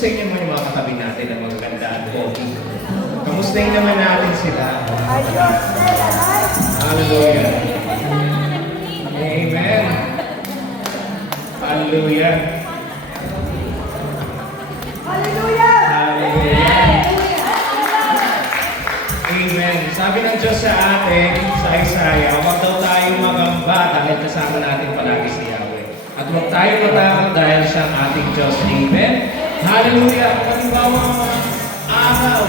Kamustahin naman yung mga katabi natin na magaganda at pogi? Kamustahin naman natin sila? Hallelujah. Amen. Hallelujah. Hallelujah! Hallelujah. Amen. Sabi ng Diyos sa atin, sa Isaiah, huwag daw tayong magamba dahil kasama natin palagi si Yahweh. At huwag tayong matakot dahil siya ang ating Diyos. Amen. Hallelujah. Kung halimbawa mga araw,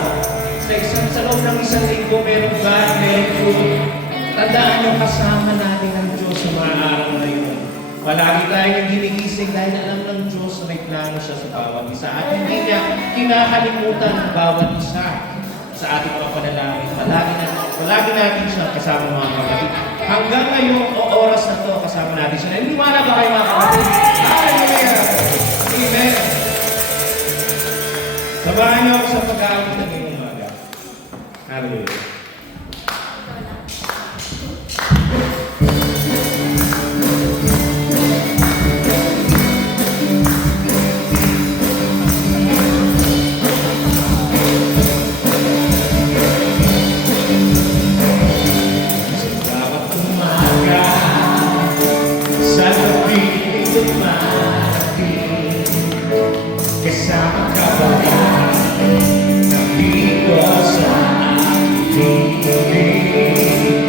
sa loob ng isang linggo, merong God, merong good. Tandaan nyo, kasama natin ang Diyos sa mga araw na yun. Palagi tayong ginigising dahil alam ng Diyos na may plano siya sa bawat isa. At hindi niya kinakalimutan ang bawat isa sa ating mga panalangin. Palagi natin siya kasama mga kapatid. Hanggang ngayong oras na to, kasama natin siya. Naniniwala ba kayo mga kapatid? Hallelujah! Amen! Sabahan niyo ako sa pag-aawit ng ngayong umaga. Hallelujah! Kasama ka ba nandito sa aking piling?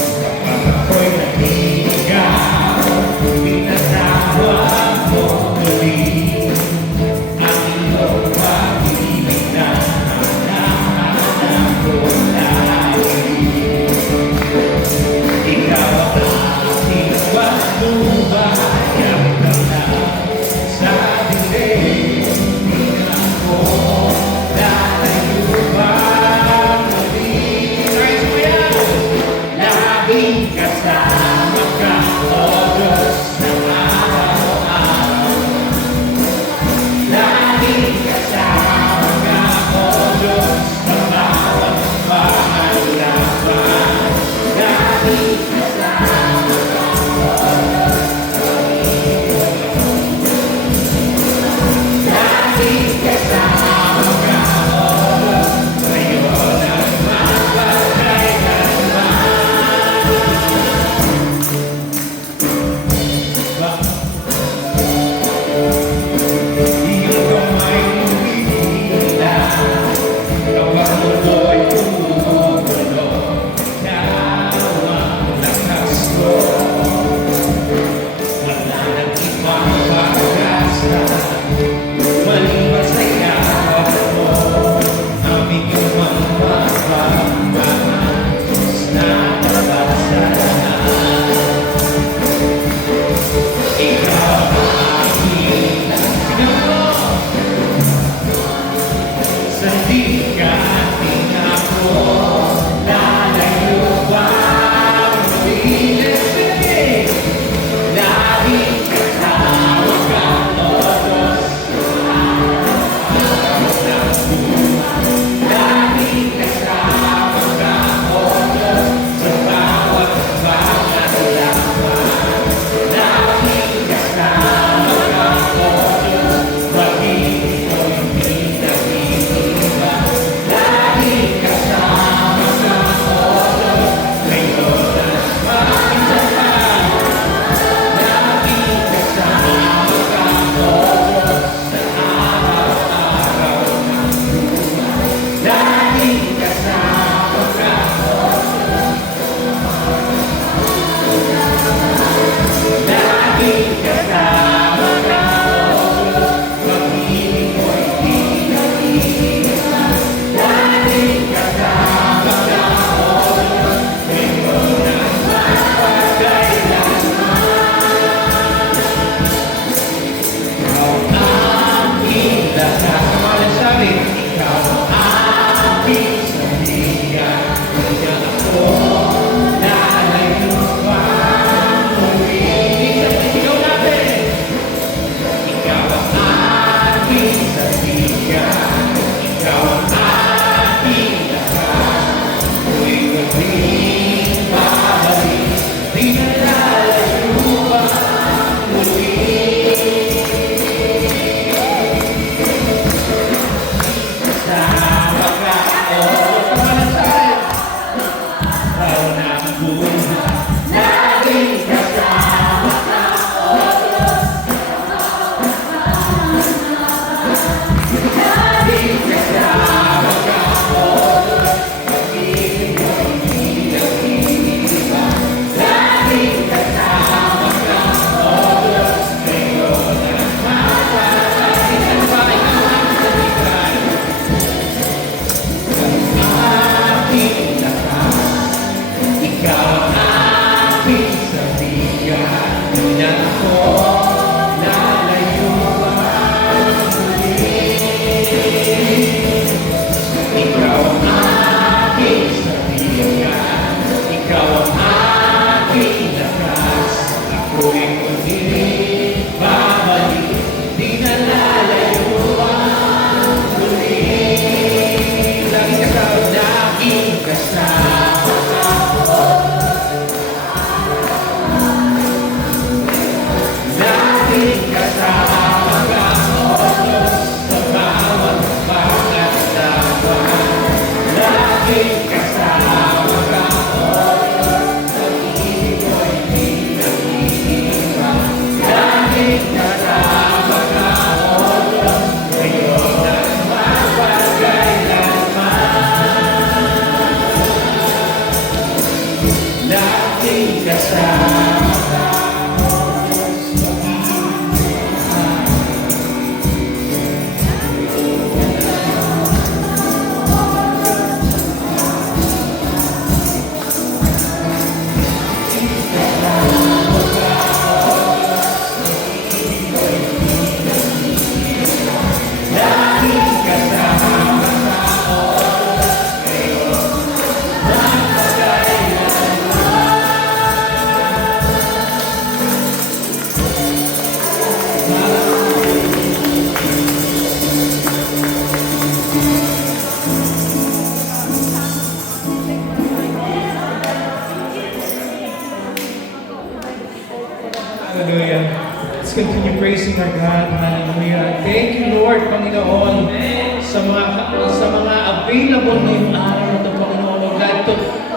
Kapag ako'y naninigaw, pinatawag mo muli ang iyong pag-ibig na hanahanap ko lagi. Ikaw ang aking patnubay, ang ganda sa dilim. Kasama ka, O Diyos, ng araw-araw. Laging kasama ka, O Diyos, ng bawat pangalaman. Laging kasama ka, O Diyos, laging kasama ka, O Diyos, ngayon at magpapakailanman. Lagi kasama Hallelujah. Let's continue praising our God. Hallelujah. Thank you, Lord, Panginoon, sa mga available ngayong araw na ito, Panginoon. O God,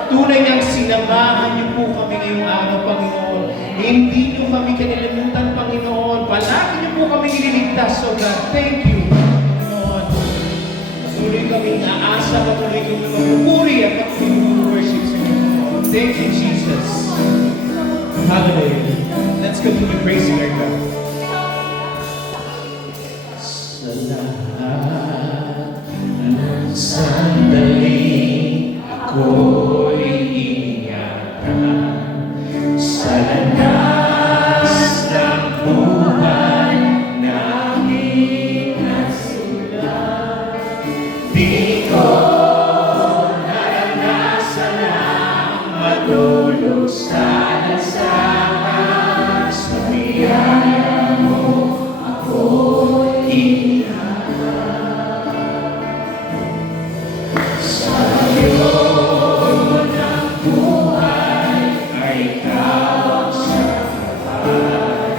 tunay niyang sinamahan niyo po kami ngayong araw, Panginoon. Hindi niyo kami kinilimutan, Panginoon. Palagi niyo po kami ililigtas, O God. Thank you, Panginoon. Patuloy kami naasa, patuloy kami magpupuri at mag-worship sa inyo, Panginoon. Thank you, Jesus. Hallelujah. Let's continue praising our God. Sa lahat ng sandali ako'y ingatan sa landas ng buhay na aking nasulat. Di ko naranasan ang matulog sa lansangan. Sa biyaya mo ako'y ingatan. Sa layon ng buhay ay ikaw ang sapat.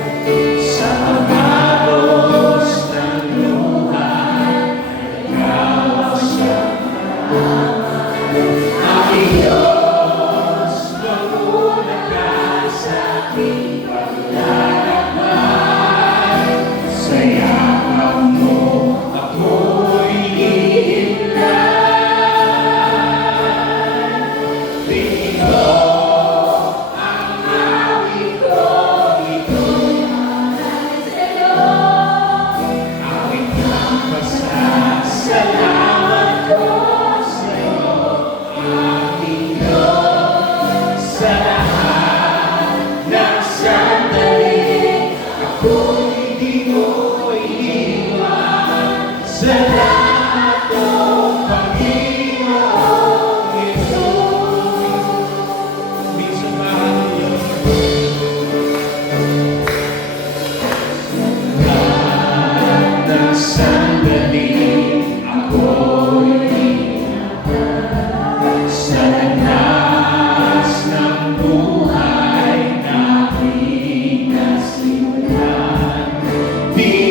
Sa pagabos ng luhay ay ikaw ang sapat. Aking Diyos, magulat ka sa aking paglalakbay. Sa yakap mo ako'y iinlay. Dito ang awit ko, ito'y alay sa'yo. Aking pasasalamat ko sa'yo, aking Diyos. Sa lahat ng sandali ako'y di mo iiwan. Sa lahat ng Panginoong Jesus. Minsan mahal lahat ng sandali ako'y ingatan sa landas ng buhay na aking nasimulan. Di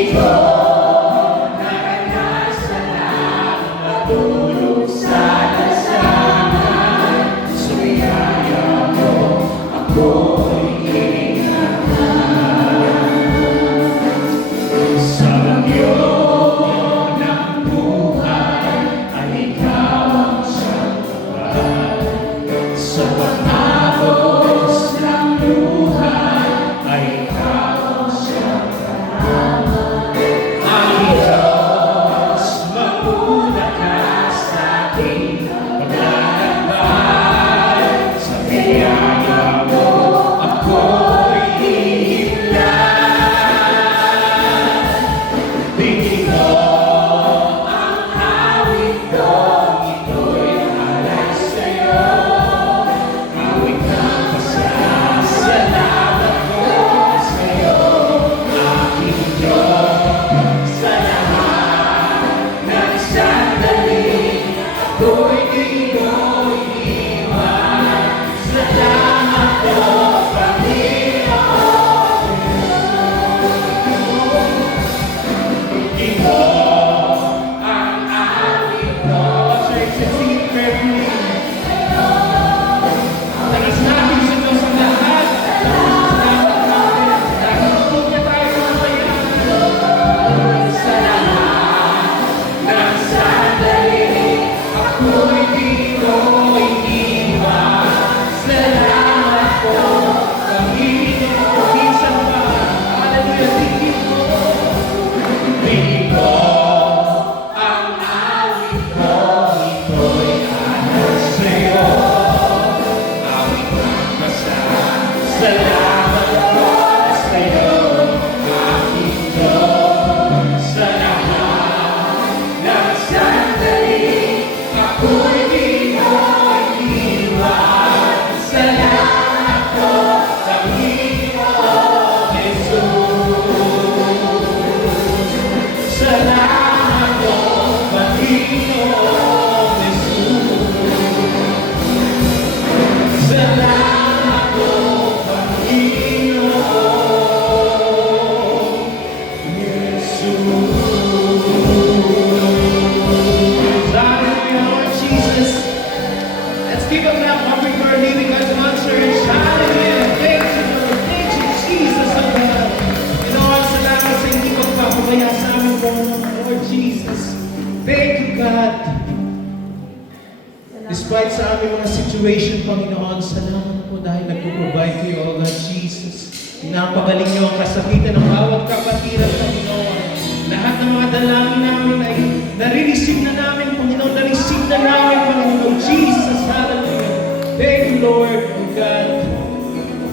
Despite sa aming mga situation, Panginoon, salamat po dahil nag-provide kayo, O God Jesus. Pinapagaling niyo ang kasakitan ng bawat kapatiran, Panginoon. Lahat ng mga dalangin namin ay nare-receive na namin, Panginoon. Na-receive na namin, Panginoon. Jesus, hallelujah. Thank you, Lord, O God.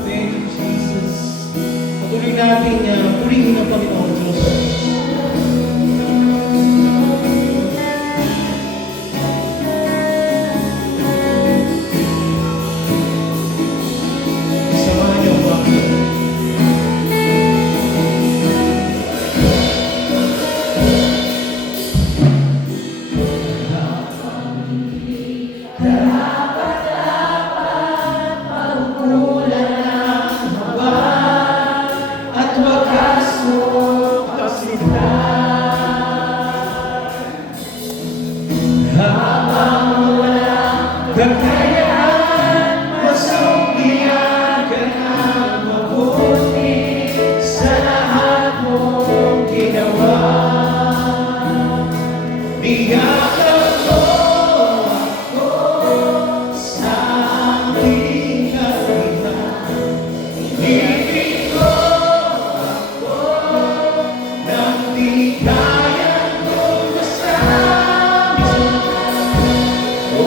Thank you, Jesus. Patuloy natin purihin ang Panginoon, Diyos. Samahan niyo po ako. At wakas mo pagsita habang walang kakayahan, masunggihan ka ng mabuti sa lahat mong ginawa. Bigyan mo ako sa aking kapitan. Ibig ko nang di kayang lumasan. O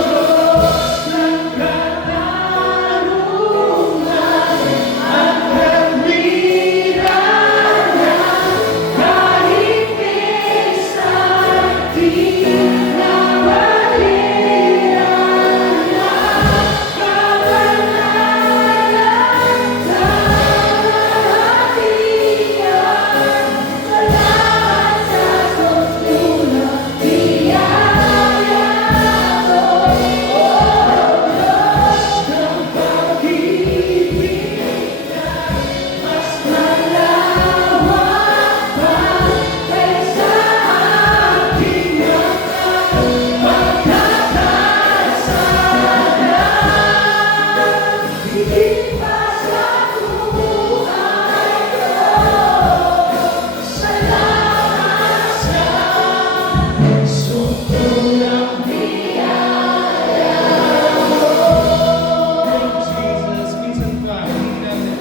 Diyos ng katarungan at kabirayan, kahit minsan di nawaliran ng kabanalan ng kahatian. Salamat sa susunod biyaya mo, O Diyos ng pag-ibig na mas malawak pa kaysa aking mga pagkakasala. Higit pa sa buhay ko, salamat sa susunod biyaya mo. Jesus, minsan pa, hindi natin.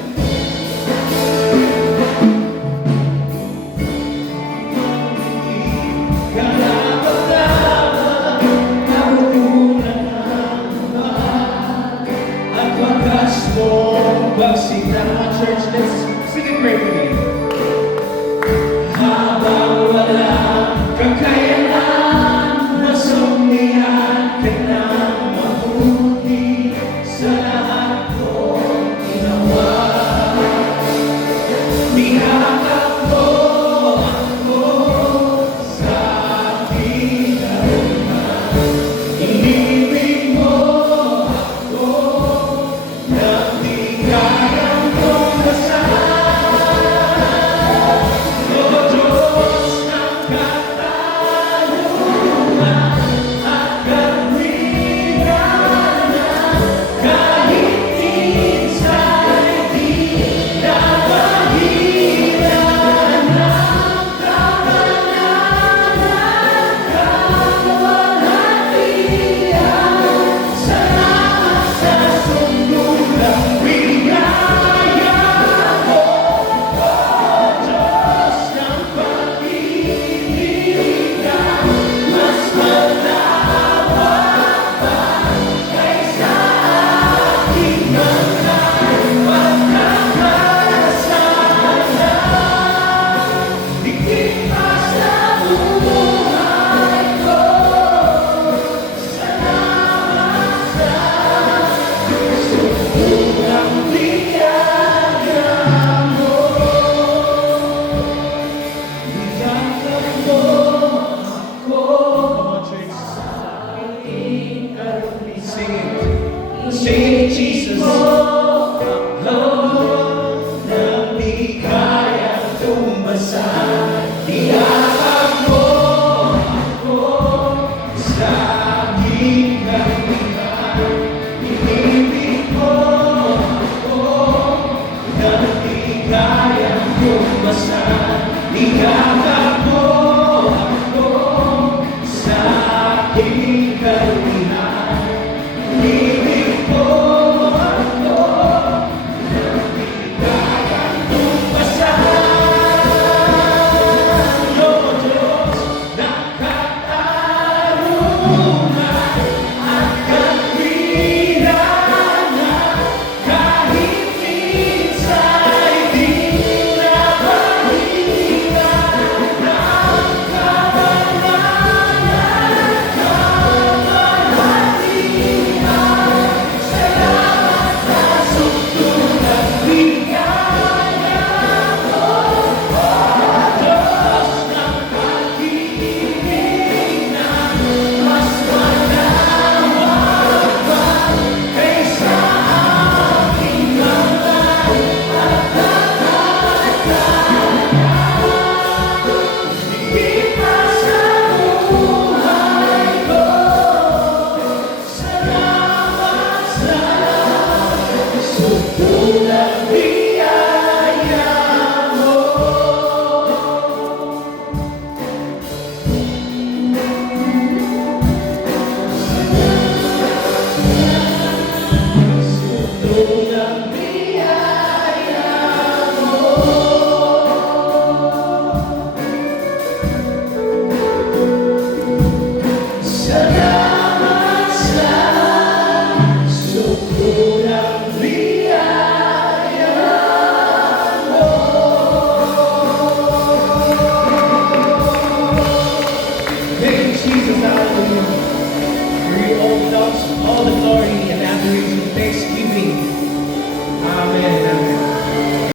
Kalapag-lapag, nahuhulan ng mahal, at wakas mong pagsita. Church, let's sing and pray with me. Habang walang kakayanan, masunggihan ka ng mabuti sa lahat mong ginawa. Nihakap mo ako sa aking karunan. Inibig mo ako nang di kayang lumasan. O Diyos ng katarungan at kabirayan, kahit minsan di nabahiran ng kabanalan ng kahatian. Salamat sa sundulang biyaya mo, O Diyos ng pag-ibig na mas malawak pa kaysa aking mga pagkakasala. Higit pa sa buhay ko, salamat sa sundulang biyaya mo. Bigyan mo ako. Come on, church. Sing it. Sing it, Jesus. Nang di kayang tumasan.